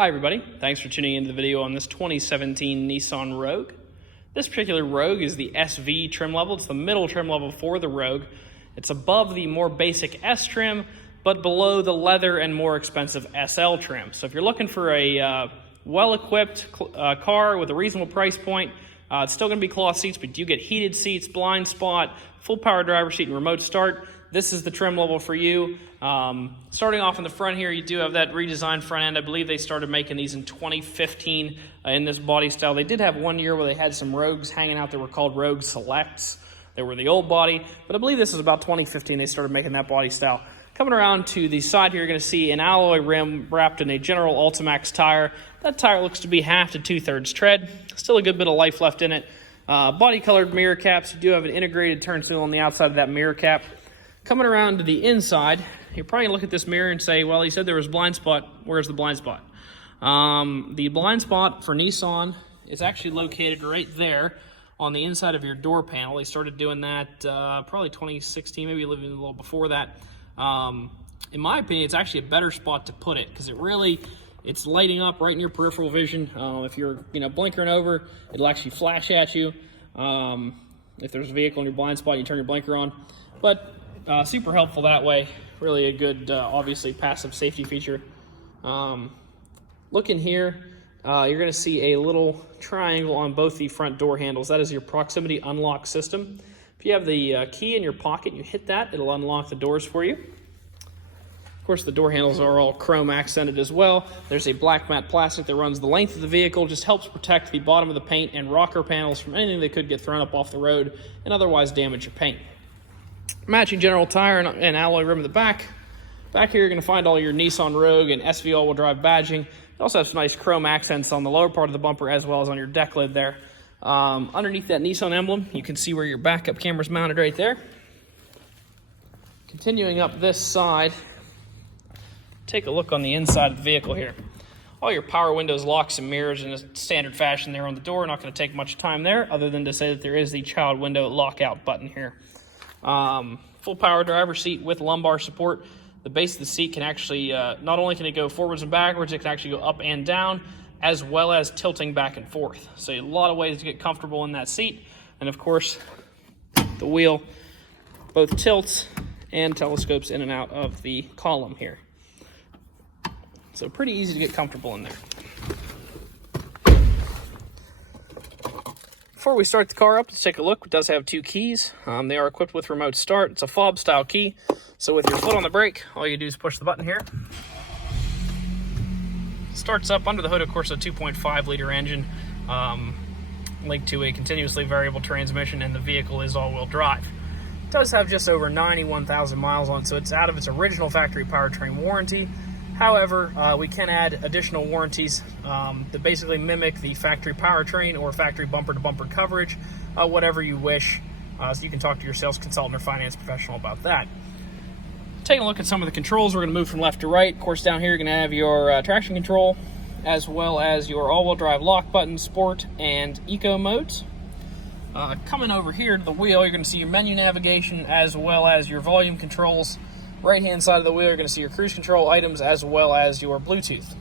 Hi everybody, thanks for tuning into the video on this 2017 Nissan Rogue. This particular Rogue is the SV trim level. It's the middle trim level for the Rogue. It's above the more basic S trim, but below the leather and more expensive SL trim. So if you're looking for a well-equipped car with a reasonable price point, it's still going to be cloth seats, but you get heated seats, blind spot, full power driver's seat, and remote start. This is the trim level for you. Starting off in the front here, you do have that redesigned front end. I believe they started making these in 2015 in this body style. They did have 1 year where they had some Rogues hanging out that were called Rogue Selects. They were the old body, but I believe this is about 2015 they started making that body style. Coming around to the side here, you're going to see an alloy rim wrapped in a General Ultimax tire. That tire looks to be half to 2/3 tread. Still a good bit of life left in it. Body-colored mirror caps. You do have an integrated turn signal on the outside of that mirror cap. Coming around to the inside, you're probably going to look at this mirror and say, well, he said there was blind spot. Where's the blind spot? The blind spot for Nissan is actually located right there on the inside of your door panel. They started doing that probably 2016, maybe even a little before that. In my opinion, it's actually a better spot to put it because it's lighting up right in your peripheral vision. If you're blinkering over, it'll actually flash at you. If there's a vehicle in your blind spot, you turn your blinker on. But super helpful that way. Really a good, obviously, passive safety feature. Looking here, you're going to see a little triangle on both the front door handles. That is your proximity unlock system. If you have the key in your pocket and you hit that, it'll unlock the doors for you. Of course, the door handles are all chrome accented as well. There's a black matte plastic that runs the length of the vehicle, just helps protect the bottom of the paint and rocker panels from anything that could get thrown up off the road and otherwise damage your paint. Matching general tire and alloy rim in the back. Back here, you're going to find all your Nissan Rogue and SV all-wheel drive badging. You also have some nice chrome accents on the lower part of the bumper as well as on your deck lid there. Underneath that Nissan emblem, you can see where your backup camera is mounted right there. Continuing up this side, take a look on the inside of the vehicle here. All your power windows, locks, and mirrors in a standard fashion there on the door. Not going to take much time there other than to say that there is the child window lockout button here. Full power driver's seat with lumbar support. The base of the seat can actually, not only can it go forwards and backwards, it can actually go up and down, as well as tilting back and forth. So a lot of ways to get comfortable in that seat. And of course, the wheel both tilts and telescopes in and out of the column here. So pretty easy to get comfortable in there. Before we start the car up, let's take a look. It does have 2 keys. They are equipped with remote start. It's a fob style key. So with your foot on the brake, all you do is push the button here. Starts up under the hood, of course, a 2.5 liter engine linked to a continuously variable transmission, and the vehicle is all-wheel drive. It does have just over 91,000 miles on it, so it's out of its original factory powertrain warranty. However, we can add additional warranties that basically mimic the factory powertrain or factory bumper-to-bumper coverage, whatever you wish. So you can talk to your sales consultant or finance professional about that. Taking a look at some of the controls, we're going to move from left to right. Of course, down here you're going to have your traction control, as well as your all-wheel drive lock button, sport, and eco modes. Coming over here to the wheel, you're going to see your menu navigation, as well as your volume controls. Right-hand side of the wheel, you're going to see your cruise control items as well as your Bluetooth.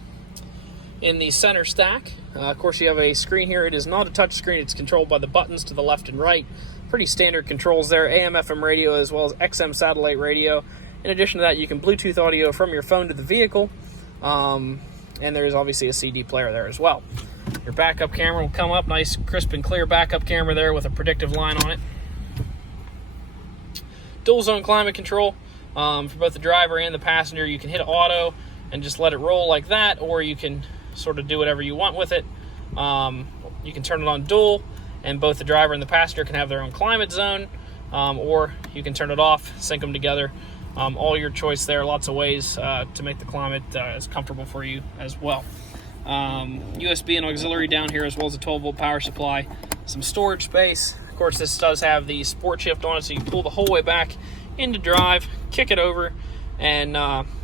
In the center stack, of course, you have a screen here. It is not a touch screen. It's controlled by the buttons to the left and right. Pretty standard controls there. AM, FM radio, as well as XM satellite radio. In addition to that, you can Bluetooth audio from your phone to the vehicle. And there's obviously a CD player there as well. Your backup camera will come up. Nice, crisp, and clear backup camera there with a predictive line on it. Dual zone climate control. For both the driver and the passenger, you can hit auto and just let it roll like that, or you can sort of do whatever you want with it. You can turn it on dual, and both the driver and the passenger can have their own climate zone, or you can turn it off, sync them together. All your choice there. Lots of ways to make the climate as comfortable for you as well. USB and auxiliary down here, as well as a 12-volt power supply. Some storage space. Of course, this does have the sport shift on it, so you can pull the whole way back into drive, kick it over, and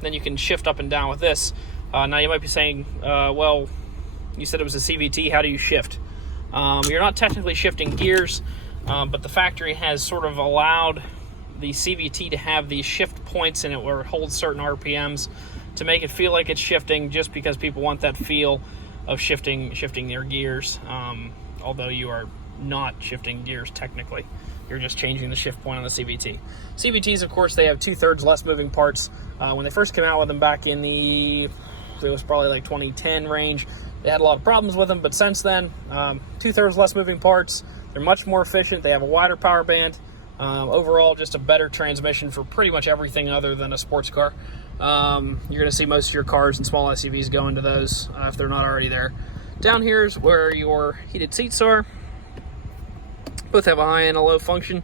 then you can shift up and down with this. Now you might be saying, well, you said it was a CVT, how do you shift? You're not technically shifting gears, but the factory has sort of allowed the CVT to have these shift points in it where it holds certain RPMs. to make it feel like it's shifting, just because people want that feel of shifting their gears, although you are not shifting gears technically. You're just changing the shift point on the CVT. CVTs, of course, they have 2/3 less moving parts. When they first came out with them back in it was probably like 2010 range, they had a lot of problems with them, but since then, 2/3 less moving parts. They're much more efficient. They have a wider power band. Overall, just a better transmission for pretty much everything other than a sports car. You're going to see most of your cars and small SUVs go into those if they're not already there. Down here is where your heated seats are. Both have a high and a low function.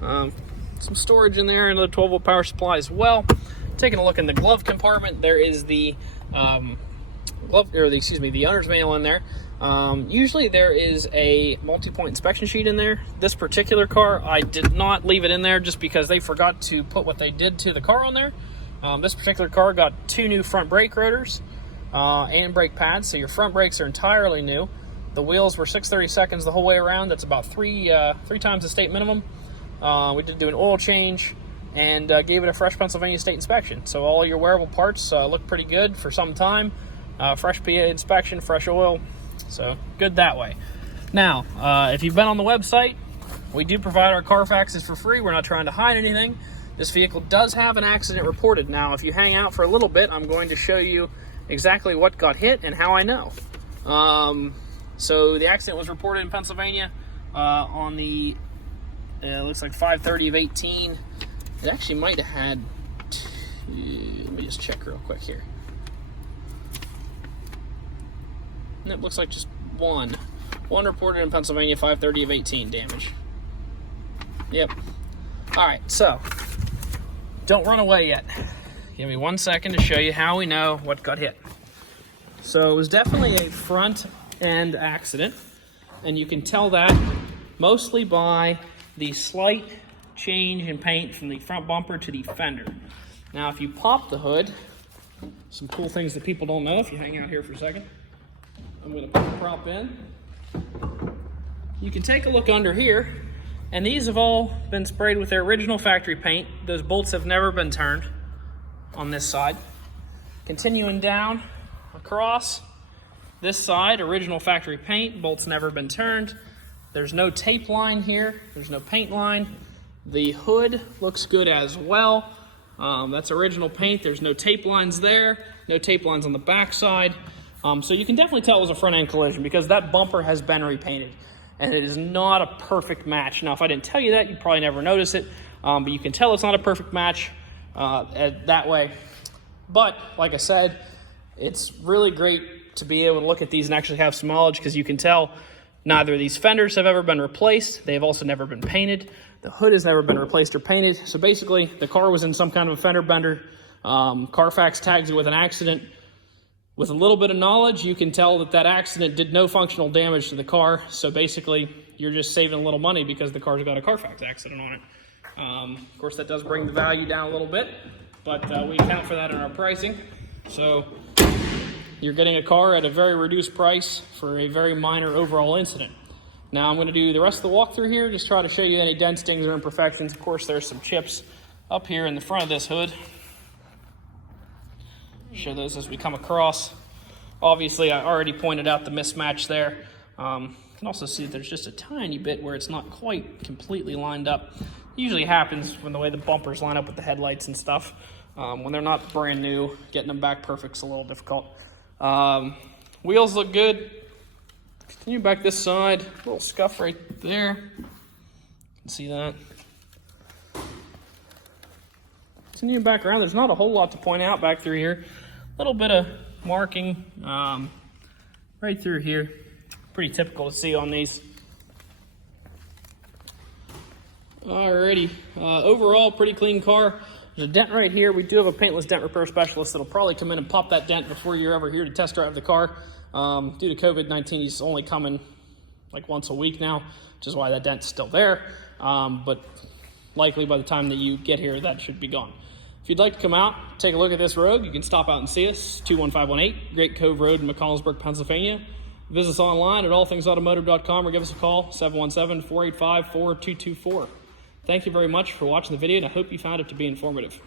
Some storage in there, and a 12-volt power supply as well. Taking a look in the glove compartment, there is the the owner's manual in there. Usually there is a multi-point inspection sheet in there. This particular car, I did not leave it in there just because they forgot to put what they did to the car on there. This particular car got 2 new front brake rotors and brake pads, so your front brakes are entirely new. The wheels were 6/32 the whole way around. That's about three times the state minimum. We did do an oil change and gave it a fresh Pennsylvania state inspection. So all your wearable parts look pretty good for some time. Fresh PA inspection, fresh oil. So good that way. Now, if you've been on the website, we do provide our Carfaxes for free. We're not trying to hide anything. This vehicle does have an accident reported. Now, if you hang out for a little bit, I'm going to show you exactly what got hit and how I know. So the accident was reported in Pennsylvania on the, looks like 5/30/18. It actually might have had, let me just check real quick here. And it looks like just one reported in Pennsylvania, 5/30/18 damage. Yep. All right, so don't run away yet. Give me 1 second to show you how we know what got hit. So it was definitely a front end accident, and you can tell that mostly by the slight change in paint from the front bumper to the fender. Now, if you pop the hood, some cool things that people don't know, if you hang out here for a second, I'm going to put the prop in. You can take a look under here, and these have all been sprayed with their original factory paint. Those bolts have never been turned on this side. Continuing down across this side, original factory paint, bolts never been turned. There's no tape line here. There's no paint line. The hood looks good as well. That's original paint. There's no tape lines there. No tape lines on the back side. So you can definitely tell it was a front end collision because that bumper has been repainted, and it is not a perfect match. Now, if I didn't tell you that, you'd probably never notice it, but you can tell it's not a perfect match that way. But like I said, it's really great to be able to look at these and actually have some knowledge, because you can tell neither of these fenders have ever been replaced. They've also never been painted. The hood has never been replaced or painted. So basically, the car was in some kind of a fender bender. Carfax tags it with an accident. With a little bit of knowledge, you can tell that that accident did no functional damage to the car. So basically, you're just saving a little money because the car's got a Carfax accident on it. Of course, that does bring the value down a little bit, but we account for that in our pricing. So you're getting a car at a very reduced price for a very minor overall incident. Now I'm going to do the rest of the walkthrough here, just try to show you any dents, dings, or imperfections. Of course, there's some chips up here in the front of this hood. Show those as we come across. Obviously, I already pointed out the mismatch there. You can also see that there's just a tiny bit where it's not quite completely lined up. It usually happens when the way the bumpers line up with the headlights and stuff. When they're not brand new, getting them back perfect is a little difficult. Wheels look good. Continue back this side, a little scuff right there. You can see that. Continue back around. There's not a whole lot to point out back through here. A little bit of marking right through here. Pretty typical to see on these. Alrighty, overall pretty clean car. There's a dent right here. We do have a paintless dent repair specialist that'll probably come in and pop that dent before you're ever here to test drive the car. Due to COVID-19, he's only coming like once a week now, which is why that dent's still there. But likely by the time that you get here, that should be gone. If you'd like to come out, take a look at this Rogue, you can stop out and see us, 21518 Great Cove Road in McConnellsburg, Pennsylvania. Visit us online at allthingsautomotive.com or give us a call, 717-485-4224. Thank you very much for watching the video, and I hope you found it to be informative.